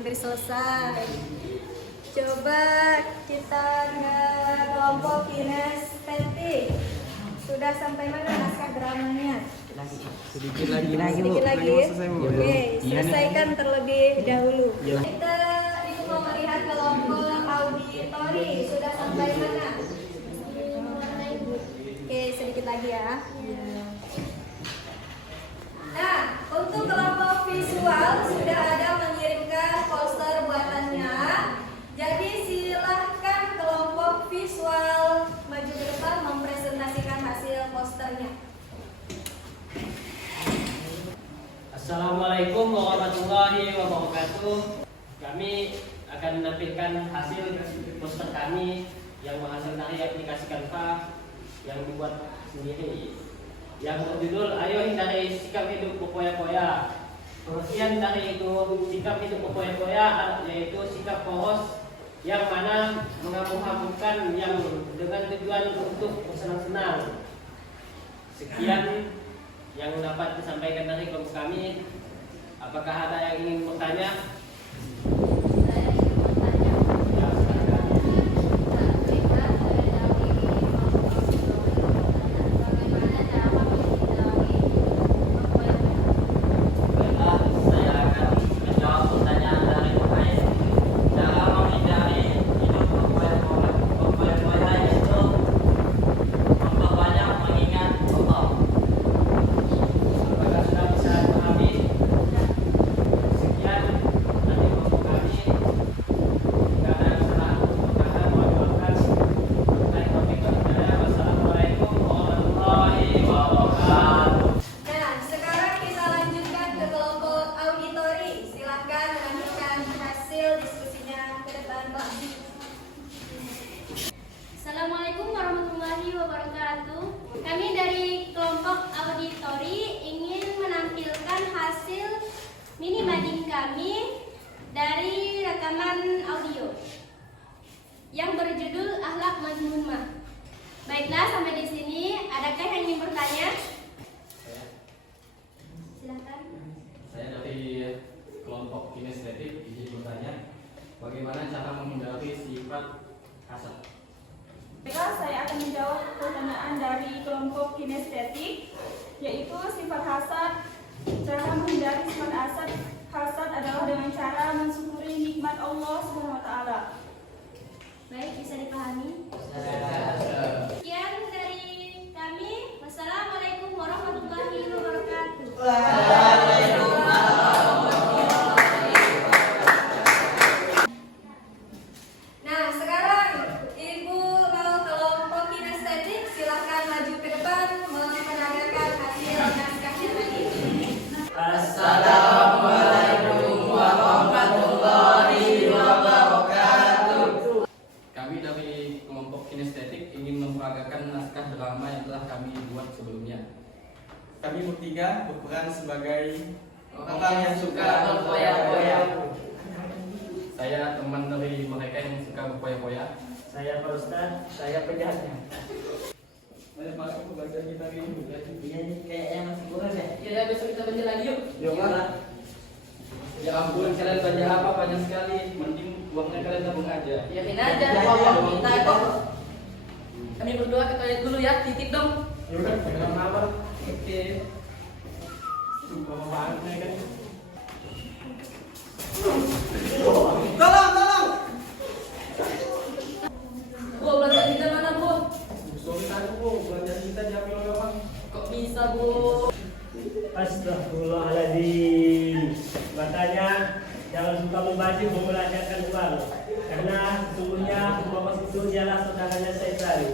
hampir selesai. Coba kita ke kelompok kinestetik. Sudah sampai mana naskah dramanya? Sedikit lagi Sedikit lagi. Oke, Iya, selesaikan terlebih dahulu. Iya. Kita mau melihat kelompok auditori. Sudah sampai mana? Oke, sedikit lagi ya. Nah, untuk kelompok visual sudah ada mengirimkan poster buatannya. Jadi silahkan kelompok visual maju ke depan mempresentasikan hasil posternya. Assalamualaikum warahmatullahi wabarakatuh. Kami akan menampilkan hasil poster kami yang menghasilkan dari aplikasi Canva yang dibuat sendiri. Yang berjudul Ayo Hindari Sikap Hidup Berpoya-poya. Pengertian dari itu sikap hidup berpoya-poya yaitu sikap poros yang mana menghambur-hamburkan yang dengan tujuan untuk bersenang-senang. Sekian yang dapat disampaikan dari kelompok kami. Apakah ada yang ingin bertanya? Ya, silakan. Baiklah, saya akan menjawab pertanyaan dari pemain. Cara menghindari hidup berpoya-poya yaitu memperbanyak mengingat Allah. Apakah sudah bisa dipahami? Sekian dari kelompok kami. Jika ada yang salah, silakan melaporkan. Saya Taufik Hidayah. Wassalamualaikum warahmatullahi wabarakatuh. Nah, sekarang kita lanjutkan ke kelompok auditori. Silahkan melanjutkan hasil diskusinya ke depan, Pak. Assalamualaikum warahmatullahi wabarakatuh. Kami dari kelompok auditori ingin menampilkan hasil mini mading kami dari rekaman audio yang berjudul Akhlak Mazmumah. Baiklah, sampai di sini adakah yang ingin bertanya? Silakan. Saya dari kelompok kinestetik izin bertanya, bagaimana cara menghindari sifat hasad? Baiklah, saya akan menjawab pertanyaan dari kelompok kinestetik, yaitu sifat hasad. Cara menghindari sifat hasad adalah dengan cara mensyukuri nikmat Allah SWT. Baik, bisa dipahami? Sekian dari kami. Wassalamualaikum warahmatullahi wabarakatuh. Nah, sekarang Ibu mau kelompok kinestetik, silahkan maju ke depan memperagakan hasil naskahnya tadi. Assalamualaikum warahmatullahi wabarakatuh. Kami dari kelompok kinestetik ingin memperagakan naskah drama yang telah kami buat sebelumnya. Kami bertiga berperan sebagai Orang yang suka berpoya-poya. Saya teman dari mereka yang suka berpoya-poya. Saya Pak Ustaz, saya penjahatnya. Banyak masuk ke bagian kita ini. Iya nih, kayaknya masih kurang ya. Iya, besok kita belanja lagi yuk. Yuk, Pak. Ya ampun, kalian belanja apa banyak sekali. Mending uangnya kalian tabung aja. Yakin aja, kalau kita kok. Kami berdua ke toilet dulu ya, titip dong. Yaudah, pegang kamar. Oke. Bawa bahannya kan. Bu, belanja kita mana bu? Sorry tadi Bu, belanja kita diambil oleh orang. Kok bisa bu? Astagfirullahaladzim. Makanya jangan suka membajir membelanjakan uang, karena sesungguhnya uang itu ialah saudaranya syaitan.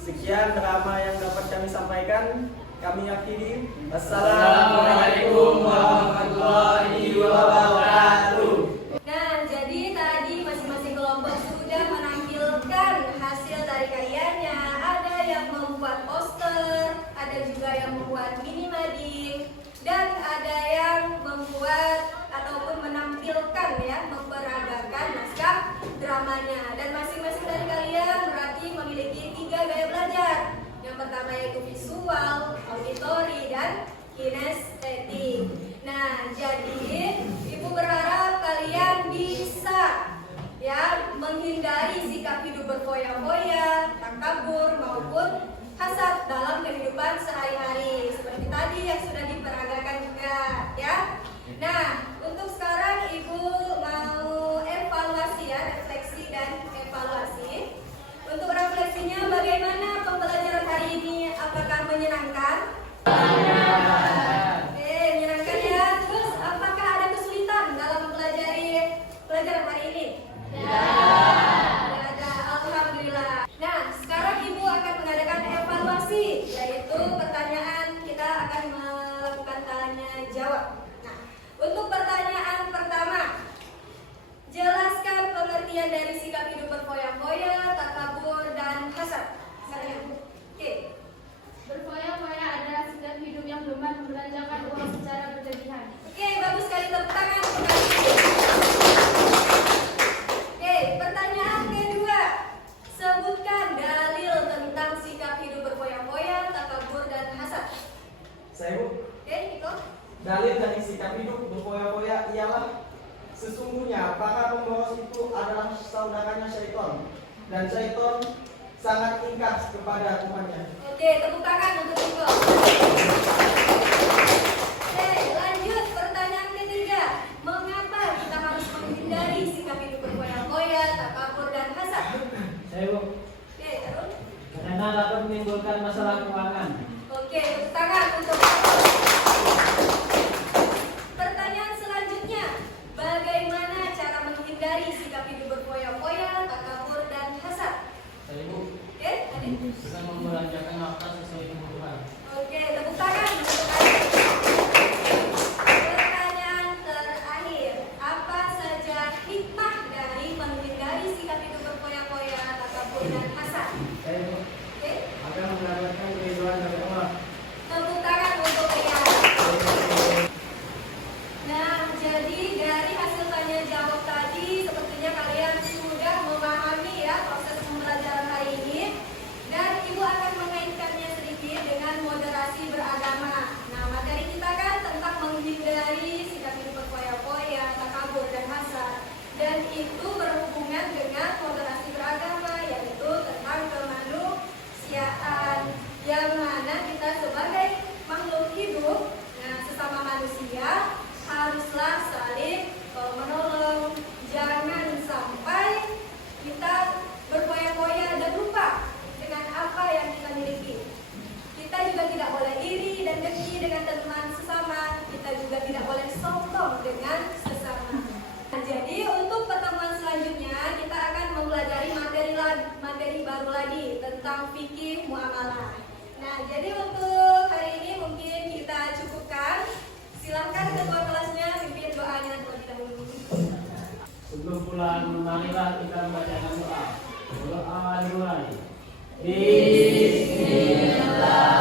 Sekian drama yang dapat kami sampaikan. Kami akhiri. Assalamualaikum warahmatullahi wabarakatuh. Nah, jadi tadi masing-masing kelompok sudah menampilkan hasil dari karyanya. Ada yang membuat poster, ada juga yang membuat mini mading, dan ada yang membuat ataupun menampilkan ya, memperagakan naskah dramanya. Dan masing-masing dari kalian berarti memiliki 3 gaya belajar. Yang pertama yaitu visual, auditori, dan kinestetik. Nah, jadi Ibu berharap kalian menghindari sikap hidup berfoya-foya, takabur maupun hasad dalam kehidupan sehari-hari seperti tadi yang sudah diperagakan juga ya. Nah, untuk sekarang Ibu mau evaluasi ya, refleksi dan evaluasi. Untuk refleksinya bagaimana pembelajaran hari ini? Apakah menyenangkan? Oke, menyenangkan ya. Terus apakah ada kesulitan dalam mempelajari pelajaran hari ini? Tidak ada, alhamdulillah. Nah, sekarang Ibu akan mengadakan evaluasi, yaitu pertanyaan kita akan melakukan tanya jawab. Nah, untuk pertanyaan pertama, jelaskan pengertian dari sikap hidup berfoya-foya, takabur, dan hasad. Oke. Berfoya-foya adalah sikap hidup yang gemar membelanjakan uang secara berlebihan. Oke, bagus sekali, tepuk tangan. Oke, pertanyaan kedua. Sebutkan dalil tentang sikap hidup berfoya-foya, takabur, dan hasad. Saya Bu, Oke, Niko. dalil dari sikap hidup berfoya-foya ialah sesungguhnya para pemboros itu adalah saudaranya syaitan, dan syaitan sangat ingkar kepada temannya. Oke, tepuk tangan untuk Niko. Oke, lanjut pertanyaan ketiga. Mengapa kita harus menghindari sikap hidup berfoya-foya, takabur, dan hasad? Saya Bu, Oke, Arun. karena dapat menimbulkan masalah keuangan. Oke, tepuk tangan untuk pertanyaan selanjutnya. Bagaimana cara menghindari sikap hidup berfoya-foya, takabur, dan hasad? Saya Bu, Oke, Adit. bisa membelanjakan harta sesuai kebutuhan. Oke, tepuk tangan untuk Adit. Pertanyaan terakhir. Apa saja hikmah dari menghindari sikap hidup berfoya-foya, takabur, dan hasad? Saya Bu, Oke, akan mendapatkan keriduan dari Allah. tepuk tangan untuk Ria. Nah, jadi dari hasil tanya jawab tadi, sepertinya kalian sudah memahami ya proses pembelajaran hari ini. Dan Ibu akan mengaitkannya sedikit dengan moderasi beragama. Nah, materi kita kan tentang menghindari sikap hidup berfoya-foya, takabur, dan hasad. Dan itu berhubungan dengan moderasi beragama, yaitu tentang kemanusiaan. Yang mana kita sebagai makhluk hidup, nah sesama manusia, haruslah saling menolong. Jangan sampai kita berfoya-foya dan lupa dengan apa yang kita miliki. Kita juga tidak boleh iri dan dengki dengan teman sesama. Kita juga tidak boleh sombong dengan sesama. Nah, jadi untuk pertemuan selanjutnya kita akan mempelajari materi baru lagi tentang fikih muamalah. Nah, jadi untuk hari ini mungkin kita cukupkan. Silahkan ketua kelasnya pimpin doanya terlebih dahulu. Sebelum pulang, marilah kita membacakan doa. Doa dimulai. Bismillah.